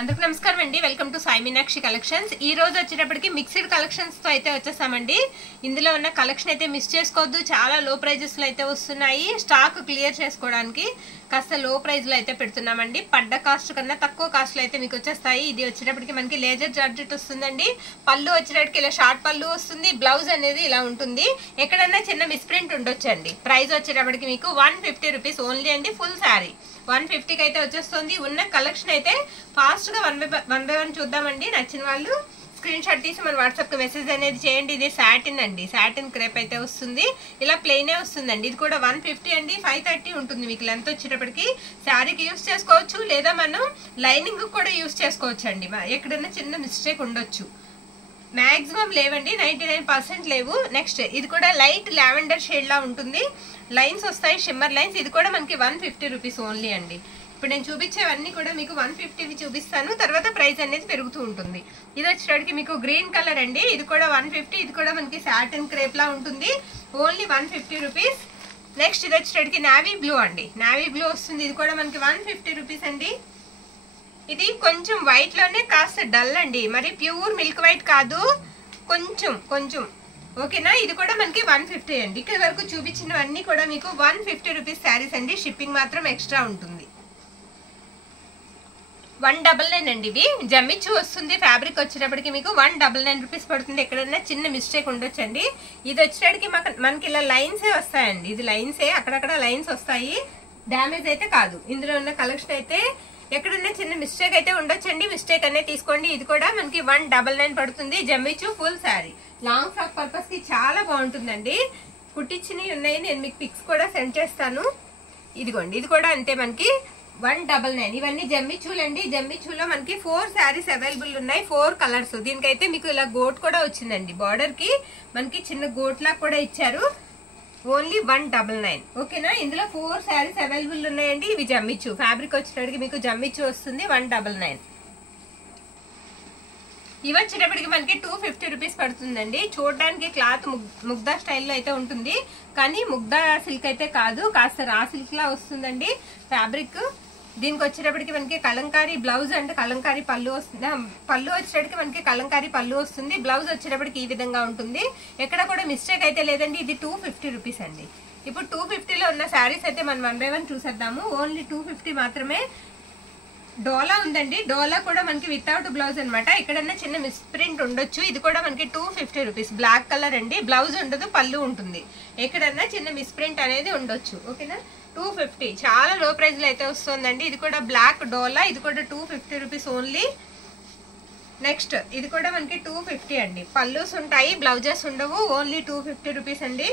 అందరికీ నమస్కారం అండి. Welcome to Sai Meenakshi collections. ఈ రోజు వచ్చేటప్పటికి మిక్స్డ్ కలెక్షన్స్ తో అయితే వచ్చేసామండి. ఇందులో ఉన్న కలెక్షన్ అయితే మిస్ చేసుకోవద్దు. చాలా లో ప్రైజెస్ లో అయితే వస్తున్నాయి. స్టాక్ క్లియర్ చేసుకోవడానికి కాస్త లో ప్రైజ్ లో అయితే పెడుతున్నామండి. పడ్డ కాస్ట్ కన్నా తక్కువ కాస్ట్ లో అయితే మీకు వచ్చేస్తాయి. ఇది వచ్చేటప్పటికి మనకి లేజర్ జార్జెట్ వస్తుందండి. పళ్ళు వచ్చేటప్పటికి ఇలా షార్ట్ పళ్ళు వస్తుంది. బ్లౌజ్ అనేది ఇలా ఉంటుంది. ఎక్కడన్నా చిన్న మిస్ప్రింట్ ఉండొచ్చండి. ప్రైస్ వచ్చేటప్పటికి మీకు 150 రూపీస్ ఓన్లీ అండి. ఫుల్ శారీ 150కి అయితే వచ్చేస్తుంది. ఉన్న కలెక్షన్ అయితే ఫాస్ట్ గా వన్ బై వన్ చూద్దామండి. నచ్చిన వాళ్ళు స్క్రీన్ షాట్ తీసి మన వాట్సాప్ కి మెసేజ్ అనేది చేయండి. ఇది సాటిన్ అండి, సాటిన్ క్రేప్ అయితే వస్తుంది. ఇలా ప్లెయినే వస్తుందండి. ఇది కూడా 150 అండి. 530 ఉంటుంది మీకు లెంత్ వచ్చేటప్పటికి. శారీకి యూస్ చేసుకోవచ్చు, లేదా మనం లైనింగ్ కూడా యూస్ చేసుకోవచ్చు అండి. ఎక్కడైనా చిన్న మిస్టేక్ ఉండొచ్చు. మాక్సిమం లేవండి, 99% లేవు. నెక్స్ట్ ఇది కూడా లైట్ లావెండర్ షేడ్ లా ఉంటుంది. లైన్స్ వస్తాయి, షిమ్మర్ లైన్స్. ఇది కూడా మనకి 150 రూపీస్ ఓన్లీ అండి. ఇప్పుడు నేను చూపించేవన్నీ కూడా మీకు 150 చూపిస్తాను. తర్వాత ప్రైస్ అనేది పెరుగుతూ ఉంటుంది. ఇది వచ్చేటికి మీకు గ్రీన్ కలర్ అండి. ఇది కూడా 150. ఇది కూడా మనకి సాటిన్ క్రేప్ లా ఉంటుంది. Only 150 rupees. నెక్స్ట్ ఇది వచ్చేటికి నావీ బ్లూ అండి. నావీ బ్లూ వస్తుంది. ఇది కూడా మనకి 150 రూపీస్ అండి. ఇది కొంచెం వైట్ లోనే కాస్త డల్ అండి, మరి ప్యూర్ మిల్క్ వైట్ కాదు, కొంచెం ఓకేనా. ఇది కూడా మనకి 150 అండి. ఇక్కడ వరకు చూపించినవన్నీ కూడా మీకు 150 రూపీస్ శారీస్ అండి. షిప్పింగ్ మాత్రం ఎక్స్ట్రా ఉంటుంది. 199 అండి. ఇవి జమ్మిచ్చు వస్తుంది. ఫ్యాబ్రిక్ వచ్చేటప్పటికి మీకు 199 రూపీస్ పడుతుంది. ఎక్కడైనా చిన్న మిస్టేక్ ఉండొచ్చండి. ఇది వచ్చేటప్పటికి మనకి ఇలా లైన్సే వస్తాయండి. ఇది లైన్సే, అక్కడక్కడ లైన్స్ వస్తాయి, డ్యామేజ్ అయితే కాదు. ఇందులో ఉన్న కలెక్షన్ అయితే ఎక్కడన్నా చిన్న మిస్టేక్ అయితే ఉండొచ్చండి. మిస్టేక్ అనేది తీసుకోండి. ఇది కూడా మనకి 199 పడుతుంది. జమ్మిచ్చు full sari. Long frock purpose కి చాలా బాగుంటుందండి. కుట్టించినవి ఉన్నాయి, నేను మీకు పిక్స్ కూడా సెండ్ చేస్తాను. ఇదిగోండి, ఇది కూడా అంతే మనకి 199. ఇవన్నీ జమ్మిచ్చూలండి. జమ్మిచ్చూలో మనకి 4 శారీస్ అవైలబుల్ ఉన్నాయి, 4 కలర్స్. దీనికైతే మీకు ఇలా గోట్ కూడా వచ్చిందండి. బార్డర్ కి మనకి చిన్న గోట్ లా కూడా ఇచ్చారు. ఓన్లీ 199 ఓకేనా. ఇందులో 4 శారీస్ అవైలబుల్ ఉన్నాయండి. ఇవి జమ్మిచ్చు. ఫ్యాబ్రిక్ వచ్చేటప్పటికి మీకు జమ్మిచ్చు వస్తుంది. 199. ఇవి వచ్చేటప్పటికి మనకి 250 రూపీస్ పడుతుందండి. చూడడానికి క్లాత్ ముగ్దా స్టైల్లో అయితే ఉంటుంది, కానీ ముగ్దా సిల్క్ అయితే కాదు, కాస్త రా సిల్క్ లా వస్తుందండి ఫ్యాబ్రిక్. దీనికి వచ్చేటప్పటికి మనకి కలంకారీ బ్లౌజ్ అండ్ కలంకారీ పళ్ళు వస్తుంది. పళ్ళు వచ్చేటప్పటికి మనకి కలంకారీ పళ్ళు వస్తుంది. బ్లౌజ్ వచ్చేటప్పటికి ఈ విధంగా ఉంటుంది. ఎక్కడ కూడా మిస్టేక్ అయితే లేదండి. ఇది 250 రూపీస్ అండి. ఇప్పుడు 250లో ఉన్న శారీస్ అయితే మనం 1 బై 1 చూసేద్దాము. ఓన్లీ 250 మాత్రమే. డోలా ఉందండి. డోలా కూడా మనకి వితౌట్ బ్లౌజ్ అనమాట. ఎక్కడన్నా చిన్న మిస్ప్రింట్ ఉండొచ్చు. ఇది కూడా మనకి 250 రూపీస్. బ్లాక్ కలర్ అండి. బ్లౌజ్ ఉండదు, పళ్ళు ఉంటుంది. ఎక్కడన్నా చిన్న మిస్ప్రింట్ అనేది ఉండొచ్చు. ఓకేనా. 250 చాలా లో ప్రైస్ లో అయితే వస్తుందండి. ఇది కూడా బ్లాక్ డోలా. ఇది కూడా 250 రూపీస్ ఓన్లీ. నెక్స్ట్ ఇది కూడా మనకి 250 అండి. పళ్ళుస్ ఉంటాయి, బ్లౌజెస్ ఉండవు. ఓన్లీ 250 రూపీస్ అండి.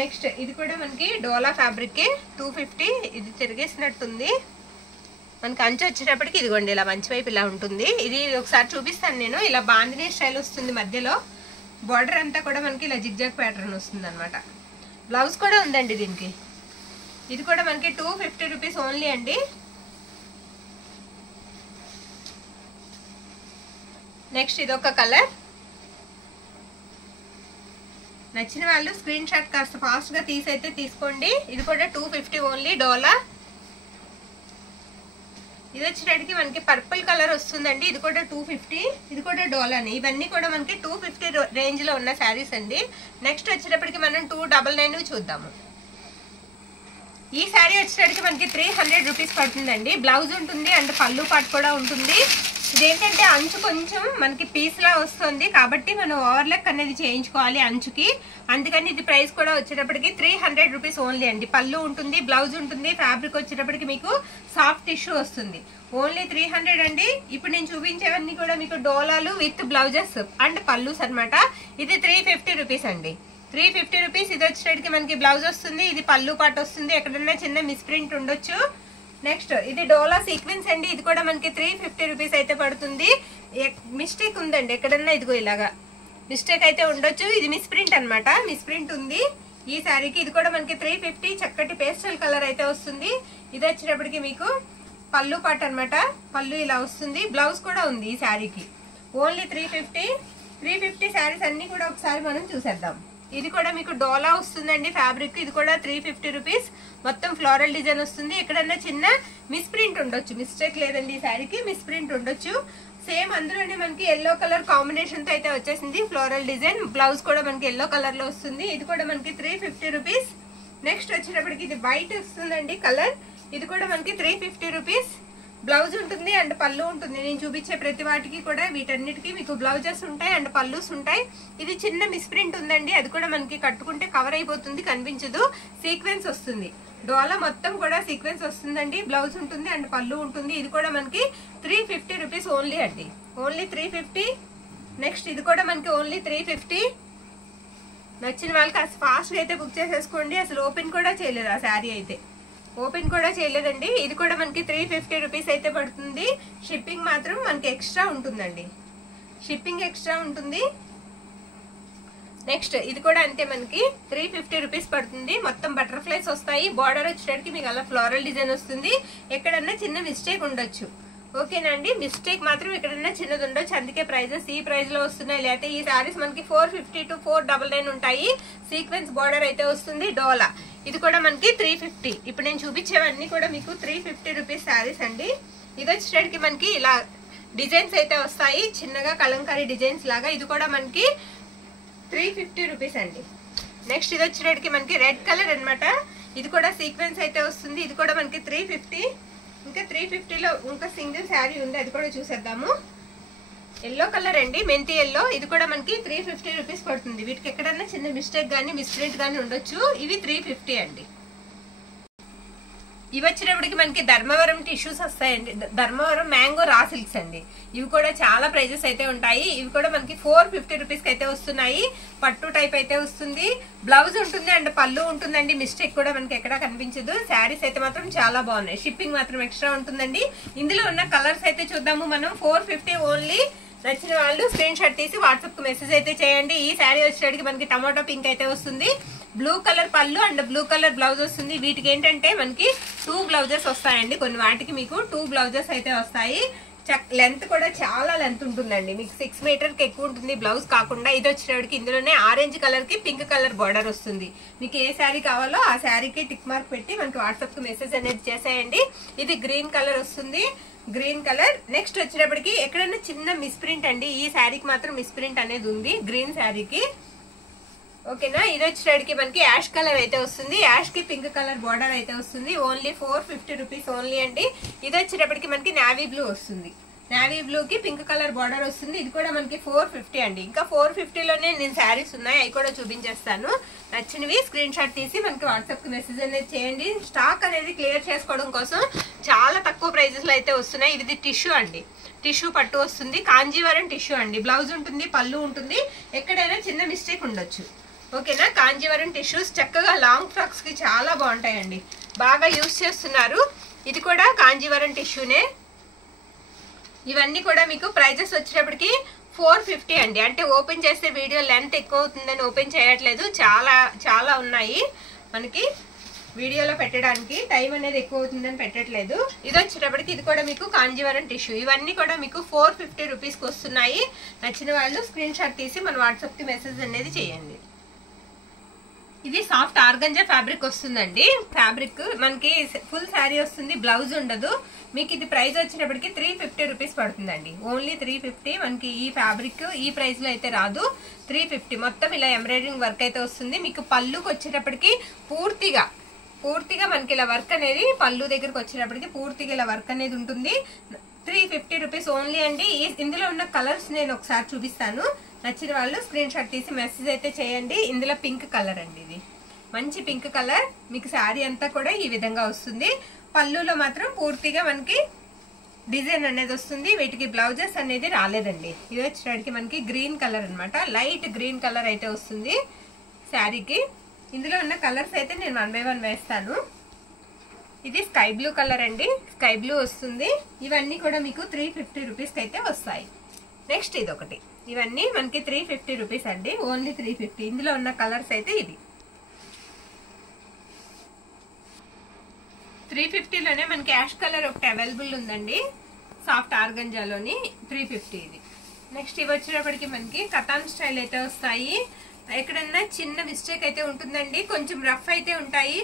నెక్స్ట్ ఇది కూడా మనకి డోలా ఫ్యాబ్రిక్ 250. ఇది తిరిగేసినట్టుంది. మనకి అంచు వచ్చేటప్పటికి ఇదిగోండి ఇలా మంచి వైపు ఇలా ఉంటుంది. ఇది ఒకసారి చూపిస్తాను నేను. ఇలా బాందినీ స్టైల్ వస్తుంది. మధ్యలో బార్డర్ అంతా కూడా మనకి ఇలా జిగ్జాగ్ ప్యాటర్న్ వస్తుంది అనమాట. బ్లౌజ్ కూడా ఉందండి దీనికి. ఇది కూడా మనకి 250 రూపీస్ ఓన్లీ అండి. నెక్స్ట్ ఇది ఒక కలర్. నచ్చిన వాళ్ళు స్క్రీన్ షాట్ కాస్త ఫాస్ట్ గా తీసైతే తీసుకోండి. ఇది కూడా 250 ఓన్లీ. డోలా. ఇది వచ్చేటప్పటికి మనకి పర్పుల్ కలర్ వస్తుందండి. ఇది కూడా 250. ఇది కూడా డోలాని. ఇవన్నీ కూడా మనకి 250 రేంజ్ లో ఉన్న శారీస్ అండి. నెక్స్ట్ వచ్చేటప్పటికి మనం 299 చూద్దాము. ఈ శారీ వచ్చేటప్పటికి మనకి 300 రూపీస్ పడుతుందండి. బ్లౌజ్ ఉంటుంది అండ్ పళ్ళు పాటు కూడా ఉంటుంది. ఇదేంటంటే అంచు కొంచెం మనకి పీస్ లా వస్తుంది, కాబట్టి మనం ఓవర్లెక్ అనేది చేయించుకోవాలి అంచుకి. అందుకని ఇది ప్రైస్ కూడా వచ్చేటప్పటికి 300 రూపీస్ ఓన్లీ అండి. పళ్ళు ఉంటుంది, బ్లౌజ్ ఉంటుంది. ఫ్యాబ్రిక్ వచ్చేటప్పటికి మీకు సాఫ్ట్ టిష్యూ వస్తుంది. ఓన్లీ 300 అండి. ఇప్పుడు నేను చూపించేవన్నీ కూడా మీకు డోలాలు విత్ బ్లౌజెస్ అండ్ పళ్ళుస్ అనమాట. ఇది 350 రూపీస్ అండి. 350 రూపీస్. ఇది వచ్చేటప్పటికి మనకి బ్లౌజ్ వస్తుంది, ఇది పళ్ళు పాటు వస్తుంది. ఎక్కడన్నా చిన్న మిస్ప్రింట్ ఉండొచ్చు. నెక్స్ట్ ఇది డోలా సీక్వెన్స్ అండి. ఇది కూడా మనకి 350 రూపీస్ అయితే పడుతుంది. మిస్టేక్ ఉందండి ఎక్కడన్నా, ఇదిగో ఇలాగా మిస్టేక్ అయితే ఉండొచ్చు. ఇది మిస్ప్రింట్ అనమాట, మిస్ప్రింట్ ఉంది ఈ శారీకి. ఇది కూడా మనకి 350. చక్కటి పేస్టల్ కలర్ అయితే వస్తుంది. ఇది వచ్చేటప్పటికి మీకు పళ్ళు పాటు అనమాట. పళ్ళు ఇలా వస్తుంది. బ్లౌజ్ కూడా ఉంది ఈ శారీకి. ఓన్లీ 350 శారీస్ అన్ని కూడా ఒకసారి మనం చూసేద్దాం. ఇది కూడా మీకు డోలా వస్తుందండి ఫ్యాబ్రిక్. ఇది కూడా 350 రూపీస్. మొత్తం ఫ్లోరల్ డిజైన్ వస్తుంది. ఎక్కడన్నా చిన్న మిస్ ప్రింట్ ఉండొచ్చు, మిస్టేక్ లేదండి ఈ శారీకి, మిస్ ప్రింట్ ఉండొచ్చు. సేమ్ అందులోనే మనకి ఎల్లో కలర్ కాంబినేషన్ తో అయితే వచ్చేసింది ఫ్లోరల్ డిజైన్. బ్లౌజ్ కూడా మనకి ఎల్లో కలర్ లో వస్తుంది. ఇది కూడా మనకి 350 రూపీస్. నెక్స్ట్ వచ్చేటప్పటికి ఇది వైట్ వస్తుందండి కలర్. ఇది కూడా మనకి 350 రూపీస్. బ్లౌజ్ ఉంటుంది అండ్ పళ్ళు ఉంటుంది. నేను చూపించే ప్రతి వాటికి కూడా వీటన్నిటికీ మీకు బ్లౌజెస్ ఉంటాయి అండ్ పళ్ళుస్ ఉంటాయి. ఇది చిన్న మిస్ప్రింట్ ఉందండి, అది కూడా మనకి కట్టుకుంటే కవర్ అయిపోతుంది, కనిపించదు. సీక్వెన్స్ వస్తుంది, డోలా మొత్తం కూడా సీక్వెన్స్ వస్తుందండి. బ్లౌజ్ ఉంటుంది అండ్ పళ్ళు ఉంటుంది. ఇది కూడా మనకి 350 రూపీస్ ఓన్లీ అండి, ఓన్లీ 350. నెక్స్ట్ ఇది కూడా మనకి ఓన్లీ 350. నచ్చిన వాళ్ళకి అసలు ఫాస్ట్గా అయితే బుక్ చేసేసుకోండి. అసలు ఓపెన్ కూడా చేయలేదు ఆ శారీ అయితే, ఓపెన్ కూడా చేయలేదండి. ఇది కూడా మనకి 350 రూపీస్ అయితే పడుతుంది. షిప్పింగ్ మాత్రం మనకి ఎక్స్ట్రా ఉంటుందండి, షిప్పింగ్ ఎక్స్ట్రా ఉంటుంది. నెక్స్ట్ ఇది కూడా అంతే, మనకి 350 రూపీస్ పడుతుంది. మొత్తం బటర్ఫ్లైస్ వస్తాయి. బార్డర్ వచ్చేటప్పటికి మీకు అలా ఫ్లోరల్ డిజైన్ వస్తుంది. ఎక్కడన్నా చిన్న మిస్టేక్ ఉండొచ్చు, ఓకేనండి. మిస్టేక్ మాత్రం ఎక్కడన్నా చిన్నది ఉండొచ్చు, అందుకే ప్రైజెస్ ఈ ప్రైస్ లో వస్తున్నాయి. లేకపోతే ఈ సారీస్ మనకి 450 to 499 ఉంటాయి. సీక్వెన్స్ బార్డర్ అయితే వస్తుంది, డోలా. ఇది కూడా మనకి 350. ఇప్పుడు నేను చూపించేవన్నీ కూడా మీకు 350 రూపీస్ శారీస్ అండి. ఇది వచ్చేటప్పటికి మనకి ఇలా డిజైన్స్ అయితే వస్తాయి, చిన్నగా కలంకారీ డిజైన్స్ లాగా. ఇది కూడా మనకి 350 రూపీస్ అండి. నెక్స్ట్ ఇది వచ్చేటప్పటికి మనకి రెడ్ కలర్ అన్నమాట. ఇది కూడా సీక్వెన్స్ అయితే వస్తుంది. ఇది కూడా మనకి 350. ఇంకా 350లో ఇంకా సింగిల్ శారీ ఉంది, అది కూడా చూసేద్దాము. ఎల్లో కలర్ అండి, మెంతి ఎల్లో. ఇది కూడా మనకి 350 రూపీస్ పడుతుంది. వీటికి ఎక్కడన్నా చిన్న మిస్టేక్ కానీ మిస్ప్రింట్ కానీ ఉండొచ్చు. ఇవి 350 అండి. ఇవి వచ్చేటప్పటికి మనకి ధర్మవరం టిష్యూస్ వస్తాయండి, ధర్మవరం మ్యాంగో రా సిల్క్స్ అండి. ఇవి కూడా చాలా ప్రైజెస్ అయితే ఉంటాయి. ఇవి కూడా మనకి 450 రూపీస్ కి అయితే వస్తున్నాయి. పట్టు టైప్ అయితే వస్తుంది, బ్లౌజ్ ఉంటుంది అండ్ పళ్ళు ఉంటుందండి. మిస్టేక్ కూడా మనకి ఎక్కడా కనిపించదు. శారీస్ అయితే మాత్రం చాలా బాగున్నాయి. షిప్పింగ్ మాత్రం ఎక్స్ట్రా ఉంటుందండి. ఇందులో ఉన్న కలర్స్ అయితే చూద్దాము మనం. 450 ఓన్లీ. నచ్చిన వాళ్ళు స్క్రీన్ షాట్ తీసి వాట్సాప్ కు మెసేజ్ అయితే చేయండి. ఈ శారీ వచ్చేటికి మనకి టమాటో పింక్ అయితే వస్తుంది. బ్లూ కలర్ పళ్ళు అండ్ బ్లూ కలర్ బ్లౌజ్ వస్తుంది. వీటికి ఏంటంటే మనకి 2 బ్లౌజెస్ వస్తాయండి. కొన్ని వాటికి మీకు 2 బ్లౌజెస్ అయితే వస్తాయి. లెంత్ కూడా చాలా లెంత్ ఉంటుందండి, మీకు 6 మీటర్ కి ఎక్కువ ఉంటుంది బ్లౌజ్ కాకుండా. ఇది వచ్చేటికి ఇందులోనే ఆరెంజ్ కలర్ కి పింక్ కలర్ బార్డర్ వస్తుంది. మీకు ఏ శారీ కావాలో ఆ శారీకి టిక్ మార్క్ పెట్టి మనకి వాట్సాప్ కు మెసేజ్ అనేది చేసేయండి. ఇది గ్రీన్ కలర్ వస్తుంది, గ్రీన్ కలర్. నెక్స్ట్ వచ్చేటప్పటికి ఎక్కడైనా చిన్న మిస్ప్రింట్ అండి, ఈ శారీకి మాత్రం మిస్ప్రింట్ అనేది ఉంది గ్రీన్ శారీకి, ఓకేనా. ఇది వచ్చేటప్పటికి మనకి యాష్ కలర్ అయితే వస్తుంది. యాష్ కి పింక్ కలర్ బార్డర్ అయితే వస్తుంది. ఓన్లీ 450 రూపీస్ ఓన్లీ అండి. ఇది వచ్చేటప్పటికి మనకి నావీ బ్లూ వస్తుంది. నావీ బ్లూ కి పింక్ కలర్ బార్డర్ వస్తుంది. ఇది కూడా మనకి 450 అండి. ఇంకా 450లోనే నేను శారీస్ ఉన్నాయి, అవి కూడా చూపించేస్తాను. నచ్చినవి స్క్రీన్ షాట్ తీసి మనకి వాట్సాప్ కి మెసేజ్ అనేది చేయండి. స్టాక్ అనేది క్లియర్ చేసుకోవడం కోసం చాలా తక్కువ ప్రైజెస్ లో అయితే వస్తున్నాయి. ఇది టిష్యూ అండి, టిష్యూ పట్టు వస్తుంది. కాంజీవరం టిష్యూ అండి. బ్లౌజ్ ఉంటుంది, పళ్ళు ఉంటుంది. ఎక్కడైనా చిన్న మిస్టేక్ ఉండొచ్చు, ఓకేనా. కాంజీవరం టిష్యూస్ చక్కగా లాంగ్ ఫ్రాక్స్ కి చాలా బాగుంటాయండి, బాగా యూజ్ చేస్తున్నారు. ఇది కూడా కాంజీవరం టిష్యూనే. ఇవన్నీ కూడా మీకు ప్రైజెస్ వచ్చేటప్పటికి 450 అండి. అంటే ఓపెన్ చేస్తే వీడియో లెంత్ ఎక్కువ అవుతుందని ఓపెన్ చేయట్లేదు, చాలా చాలా ఉన్నాయి మనకి వీడియోలో పెట్టడానికి, టైం అనేది ఎక్కువ అవుతుందని పెట్టట్లేదు. ఇది వచ్చేటప్పటికి ఇది కూడా మీకు కాంజీవరం టిష్యూ. ఇవన్నీ కూడా మీకు 450 రూపీస్కి వస్తున్నాయి. నచ్చిన వాళ్ళు స్క్రీన్ షాట్ తీసి మన వాట్సాప్ కి మెసేజ్ అనేది చేయండి. ఇది సాఫ్ట్ ఆర్గంజా ఫ్యాబ్రిక్ వస్తుందండి. ఫ్యాబ్రిక్ మనకి ఫుల్ శారీ వస్తుంది, బ్లౌజ్ ఉండదు. మీకు ఇది ప్రైస్ వచ్చేటప్పటికి 350 రూపీస్ పడుతుందండి. ఓన్లీ 350. మనకి ఈ ఫ్యాబ్రిక్ ఈ ప్రైస్ లో అయితే రాదు. 350 మొత్తం ఇలా ఎంబ్రాయిడరింగ్ వర్క్ అయితే వస్తుంది. మీకు పళ్ళుకి వచ్చేటప్పటికి పూర్తిగా మనకి ఇలా వర్క్ అనేది పళ్ళు దగ్గరకు వచ్చేటప్పటికి పూర్తిగా ఇలా వర్క్ అనేది ఉంటుంది. 350 రూపీస్ ఓన్లీ అండి. ఇందులో ఉన్న కలర్స్ నేను ఒకసారి చూపిస్తాను. నచ్చిన వాళ్ళు స్క్రీన్ షాట్ తీసి మెసేజ్ అయితే చేయండి. ఇందులో పింక్ కలర్ అండి, ఇది మంచి పింక్ కలర్. మీకు శారీ అంతా కూడా ఈ విధంగా వస్తుంది. పళ్ళులో మాత్రం పూర్తిగా మనకి డిజైన్ అనేది వస్తుంది. వీటికి బ్లౌజెస్ అనేది రాలేదండి. ఇది వచ్చేటికి మనకి గ్రీన్ కలర్ అన్నమాట, లైట్ గ్రీన్ కలర్ అయితే వస్తుంది శారీకి. ఇందులో ఉన్న కలర్స్ అయితే నేను 1 by 1 వేస్తాను. ఇది స్కై బ్లూ కలర్ అండి, స్కై బ్లూ వస్తుంది. ఇవన్నీ కూడా మీకు 350 రూపీస్కి అయితే వస్తాయి. నెక్స్ట్ ఇది ఒకటి, ఇవన్నీ మనకి 350 రూపీస్ అండి, ఓన్లీ 350. ఇందులో ఉన్న కలర్స్ అయితే ఇది 350లోనే మనకి యాష్ కలర్ ఒకటి అవైలబుల్ ఉందండి, సాఫ్ట్ ఆర్గంజాలోని 350 ఇది. నెక్స్ట్ ఇవి వచ్చేటప్పటికి మనకి కతాన్ స్టైల్ అయితే వస్తాయి. ఎక్కడన్నా చిన్న మిస్టేక్ అయితే ఉంటుందండి, కొంచెం రఫ్ అయితే ఉంటాయి.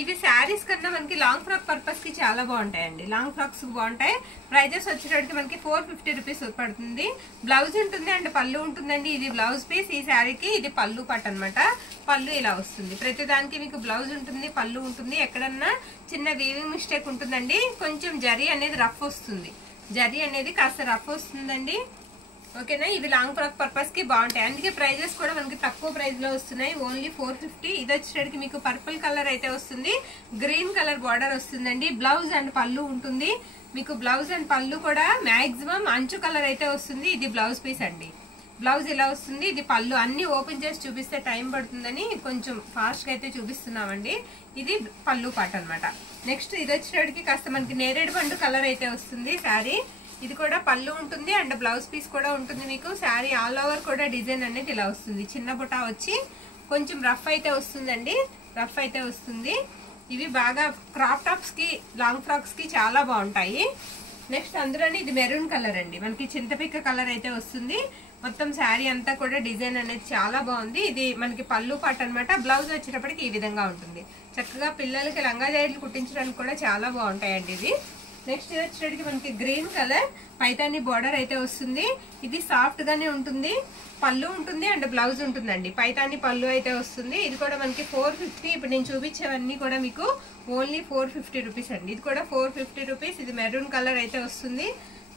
ఇవి శారీస్ కన్నా మనకి లాంగ్ ఫ్రాక్ పర్పస్ కి చాలా బాగుంటాయండి. లాంగ్ ఫ్రాక్స్ బాగుంటాయి. ప్రైజెస్ వచ్చేటప్పటికి మనకి 450 రూపీస్ పడుతుంది. బ్లౌజ్ ఉంటుంది అండ్ పళ్ళు ఉంటుందండి. ఇది బ్లౌజ్ పీస్ ఈ శారీకి, ఇది పళ్ళు పట్ అనమాట. పళ్ళు ఇలా వస్తుంది. ప్రతి దానికి మీకు బ్లౌజ్ ఉంటుంది, పళ్ళు ఉంటుంది. ఎక్కడన్నా చిన్న వీవింగ్ మిస్టేక్ ఉంటుందండి, కొంచెం జరీ అనేది రఫ్ వస్తుంది. జరీ అనేది కాస్త రఫ్ వస్తుందండి. ఓకేనా, ఇవి లాంగ్ ఫ్రాక్ పర్పస్ కి బాగుంటాయి. అందుకే ప్రైజెస్ కూడా మనకి తక్కువ ప్రైస్ లో వస్తున్నాయి. ఓన్లీ 450. ఇది వచ్చేటికి మీకు పర్పుల్ కలర్ అయితే వస్తుంది. గ్రీన్ కలర్ బార్డర్ వస్తుందండి. బ్లౌజ్ అండ్ పళ్ళు ఉంటుంది. మీకు బ్లౌజ్ అండ్ పళ్ళు కూడా మాక్సిమం అంచు కలర్ అయితే వస్తుంది. ఇది బ్లౌజ్ పీస్ అండి. బ్లౌజ్ ఇలా వస్తుంది. ఇది పళ్ళు. అన్ని ఓపెన్ చేసి చూపిస్తే టైం పడుతుందని కొంచెం ఫాస్ట్ గా అయితే చూపిస్తున్నామండి. ఇది పళ్ళు పాట అనమాట. నెక్స్ట్ ఇది వచ్చేటికి కాస్త మనకి నేరేడు పండు కలర్ అయితే వస్తుంది శారీ. ఇది కూడా పళ్ళు ఉంటుంది అండ్ బ్లౌజ్ పీస్ కూడా ఉంటుంది. మీకు శారీ ఆల్ ఓవర్ కూడా డిజైన్ అనేది ఇలా వస్తుంది. చిన్న బుటా వచ్చి కొంచెం రఫ్ అయితే వస్తుందండి. రఫ్ అయితే వస్తుంది. ఇవి బాగా క్రాప్ టాప్స్ కి, లాంగ్ ఫ్రాక్స్ కి చాలా బాగుంటాయి. నెక్స్ట్ అందులోని ఇది మెరూన్ కలర్ అండి. మనకి చింతపిక్క కలర్ అయితే వస్తుంది. మొత్తం శారీ అంతా కూడా డిజైన్ అనేది చాలా బాగుంది. ఇది మనకి పళ్ళు పాట అనమాట. బ్లౌజ్ వచ్చేటప్పటికి ఈ విధంగా ఉంటుంది. చక్కగా పిల్లలకి లంగా జాకెట్లు కుట్టించడానికి కూడా చాలా బాగుంటాయండి ఇది. నెక్స్ట్ వచ్చేటికి మనకి గ్రీన్ కలర్ పైతాని బార్డర్ అయితే వస్తుంది. ఇది సాఫ్ట్ గానే ఉంటుంది. పళ్ళు ఉంటుంది అండ్ బ్లౌజ్ ఉంటుందండి. పైతాని పళ్ళు అయితే వస్తుంది. ఇది కూడా మనకి 450. ఇప్పుడు నేను చూపించేవన్నీ కూడా మీకు ఓన్లీ 450 రూపీస్ అండి. ఇది కూడా 450 రూపీస్. ఇది మెరూన్ కలర్ అయితే వస్తుంది.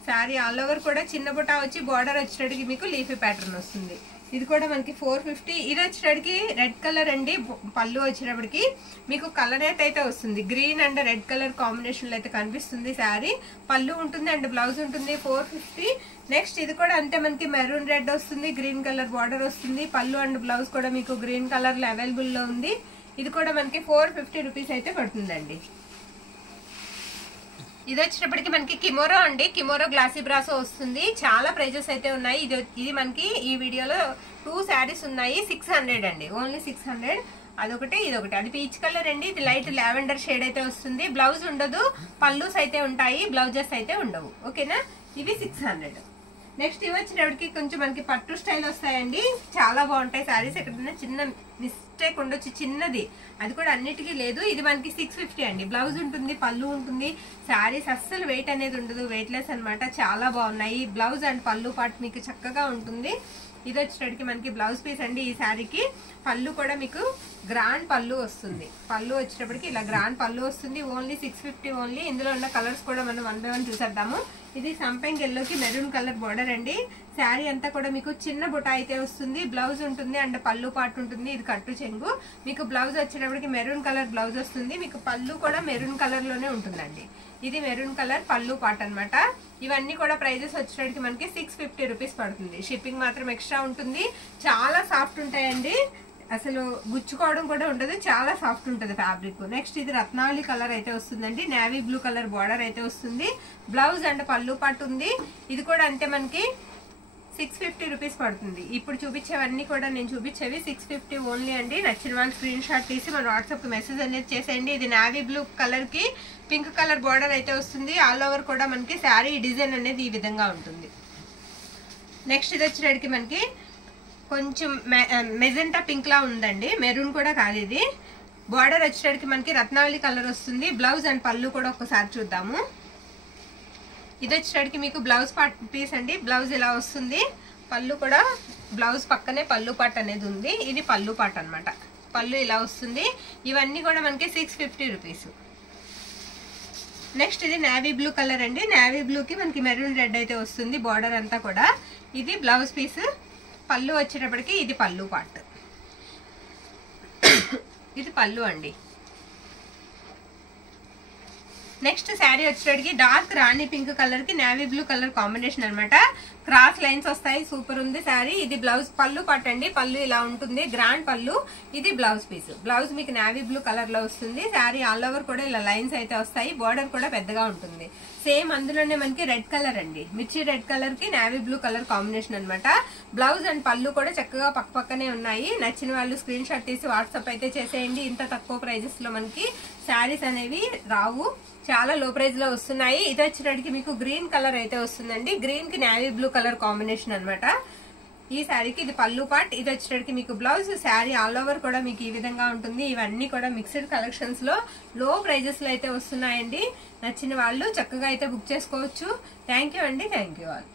శారీ ఆల్ ఓవర్ కూడా చిన్న బుటా వచ్చి బార్డర్ వచ్చేటికి మీకు లీఫీ ప్యాటర్న్ వస్తుంది. ఇది కూడా మనకి 450. ఇది వచ్చేటికి రెడ్ కలర్ అండి. పళ్ళు వచ్చేటప్పటికి మీకు కలర్ అయితే వస్తుంది. Green and red colour combination లో అయితే కనిపిస్తుంది శారీ. పళ్ళు ఉంటుంది అండ్ బ్లౌజ్ ఉంటుంది. 450. నెక్స్ట్ ఇది కూడా అంతే మనకి మెరూన్ రెడ్ వస్తుంది. గ్రీన్ కలర్ బార్డర్ వస్తుంది. పళ్ళు అండ్ బ్లౌజ్ కూడా మీకు గ్రీన్ కలర్ లో అవైలబుల్ లో ఉంది. ఇది కూడా మనకి 450 రూపీస్ అయితే పడుతుందండి. ఇది వచ్చేటప్పటికి మనకి కిమోరో అండి. కిమోరో గ్లాసీ బ్రాసో వస్తుంది. చాలా ప్రైజెస్ అయితే ఉన్నాయి. ఇది మనకి ఈ వీడియోలో 2 శారీస్ ఉన్నాయి. 600 అండి. ఓన్లీ 600. అదొకటి ఇదొకటి. అది పీచ్ కలర్ అండి. ఇది లైట్ లావెండర్ షేడ్ అయితే వస్తుంది. బ్లౌజ్ ఉండదు. పళ్ళుస్ అయితే ఉంటాయి, బ్లౌజెస్ అయితే ఉండవు. ఓకేనా, ఇవి 600. నెక్స్ట్ ఇవి వచ్చేటప్పటికి కొంచెం మనకి పట్టు స్టైల్ వస్తాయండి. చాలా బాగుంటాయి శారీస్. ఎక్కడైనా చిన్న మిస్టేక్ ఉండొచ్చు, చిన్నది, అది కూడా అన్నిటికీ లేదు. ఇది మనకి 650 అండి. బ్లౌజ్ ఉంటుంది, పళ్ళు ఉంటుంది. శారీస్ అస్సలు వెయిట్ అనేది ఉండదు, వెయిట్లెస్ అనమాట. చాలా బాగున్నాయి. బ్లౌజ్ అండ్ పళ్ళు పార్ట్ మీకు చక్కగా ఉంటుంది. ఇది వచ్చేటప్పటికి మనకి బ్లౌజ్ పీస్ అండి. ఈ శారీకి పళ్ళు కూడా మీకు గ్రాండ్ పళ్ళు వస్తుంది. పళ్ళు వచ్చేటప్పటికి ఇలా గ్రాండ్ పళ్ళు వస్తుంది. Only 650 only. ఇందులో ఉన్న కలర్స్ కూడా మనం 1 by 1 చూసేద్దాము. ఇది సంపెంగ్ ఎల్లోకి మెరూన్ కలర్ బార్డర్ అండి. శారీ అంతా కూడా మీకు చిన్న బుటా అయితే వస్తుంది. బ్లౌజ్ ఉంటుంది అండ్ పళ్ళు పార్ట్ ఉంటుంది. ఇది కట్టు చెంగు. మీకు బ్లౌజ్ వచ్చేటప్పటికి మెరూన్ కలర్ బ్లౌజ్ వస్తుంది. మీకు పళ్ళు కూడా మెరూన్ కలర్ లోనే ఉంటుందండి. ఇది మెరూన్ కలర్ పళ్ళు పార్ట్ అనమాట. ఇవన్నీ కూడా ప్రైజెస్ వచ్చేటప్పటికి మనకి 650 రూపీస్ పడుతుంది. షిప్పింగ్ మాత్రం ఎక్స్ట్రా ఉంటుంది. చాలా సాఫ్ట్ ఉంటాయండి. అసలు గుచ్చుకోవడం కూడా ఉండదు. చాలా సాఫ్ట్ ఉంటుంది ఫ్యాబ్రిక్. నెక్స్ట్ ఇది రత్నావళి కలర్ అయితే వస్తుందండి. నేవీ బ్లూ కలర్ బార్డర్ అయితే వస్తుంది. బ్లౌజ్ అండ్ పళ్ళు పార్ట్ ఉంది. ఇది కూడా అంతే మనకి 650 రూపీస్ పడుతుంది. ఇప్పుడు చూపించేవన్నీ కూడా నేను చూపించేవి 650 ఓన్లీ అండి. నచ్చిన వాళ్ళు స్క్రీన్ షాట్ తీసి మన వాట్సాప్ మెసేజ్ అనేది చేసేయండి. ఇది నేవీ బ్లూ కలర్ కి పింక్ కలర్ బార్డర్ అయితే వస్తుంది. ఆల్ ఓవర్ కూడా మనకి శారీ డిజైన్ అనేది ఈ విధంగా ఉంటుంది. నెక్స్ట్ ఇది వచ్చేటికి మనకి కొంచెం మెజెంటా పింక్ లా ఉందండి. మెరూన్ కూడా కాదు. ఇది బార్డర్ వచ్చేటికి మనకి రత్నావళి కలర్ వస్తుంది. బ్లౌజ్ అండ్ పళ్ళు కూడా ఒకసారి చూద్దాము. ఇది వచ్చేటికి మీకు బ్లౌజ్ పార్ట్ పీస్ అండి. బ్లౌజ్ ఇలా వస్తుంది. పళ్ళు కూడా బ్లౌజ్ పక్కనే పళ్ళు పార్ట్ అనేది ఉంది. ఇది పళ్ళు పార్ట్ అనమాట. పళ్ళు ఇలా వస్తుంది. ఇవన్నీ కూడా మనకి 650 రూపీస్. నెక్స్ట్ ఇది నేవీ బ్లూ కలర్ అండి. నేవీ బ్లూకి మనకి మెరూన్ రెడ్ అయితే వస్తుంది బార్డర్ అంతా కూడా. ఇది బ్లౌజ్ పీస్. పళ్ళు వచ్చేటప్పటికి ఇది పళ్ళు పార్ట్. ఇది పళ్ళు అండి. నెక్స్ట్ శారీ వచ్చేటికి డార్క్ రాణి పింక్ కలర్ కి నేవీ బ్లూ కలర్ కాంబినేషన్ అనమాట. క్రాస్ లైన్స్ వస్తాయి. సూపర్ ఉంది శారీ. ఇది బ్లౌజ్ పళ్ళు పార్ట్ అండి. పళ్ళు ఇలా ఉంటుంది. గ్రాండ్ పళ్ళు. ఇది బ్లౌజ్ పీస్. బ్లౌజ్ మీకు నేవీ బ్లూ కలర్ లో వస్తుంది. శారీ ఆల్ ఓవర్ కూడా ఇలా లైన్స్ అయితే వస్తాయి. బార్డర్ కూడా పెద్దగా ఉంటుంది. సేమ్ అందులోనే మనకి రెడ్ కలర్ అండి. మిర్చి రెడ్ కలర్ కి నేవీ బ్లూ కలర్ కాంబినేషన్ అనమాట. బ్లౌజ్ అండ్ పళ్ళు కూడా చక్కగా పక్క పక్కనే ఉన్నాయి. నచ్చిన వాళ్ళు స్క్రీన్ షాట్ తీసి వాట్సాప్ అయితే చేసేయండి. ఇంత తక్కువ ప్రైజెస్ లో మనకి శారీస్ అనేవి రావు. చాలా లో ప్రైస్ లో వస్తున్నాయి. ఇది వచ్చేటికి మీకు గ్రీన్ కలర్ అయితే వస్తుందండి. గ్రీన్ కి నేవీ బ్లూ కలర్ కాంబినేషన్ అనమాట. ఈ శారీకి ఇది పళ్ళు పార్ట్, ఇది వచ్చేటప్పటికి మీకు బ్లౌజ్. శారీ ఆల్ ఓవర్ కూడా మీకు ఈ విధంగా ఉంటుంది. ఇవన్నీ కూడా మిక్స్డ్ కలెక్షన్స్ లో లో ప్రైజెస్ లో అయితే వస్తున్నాయండి. నచ్చిన వాళ్ళు చక్కగా అయితే బుక్ చేసుకోవచ్చు. థ్యాంక్ యూ అండి. Thank you all.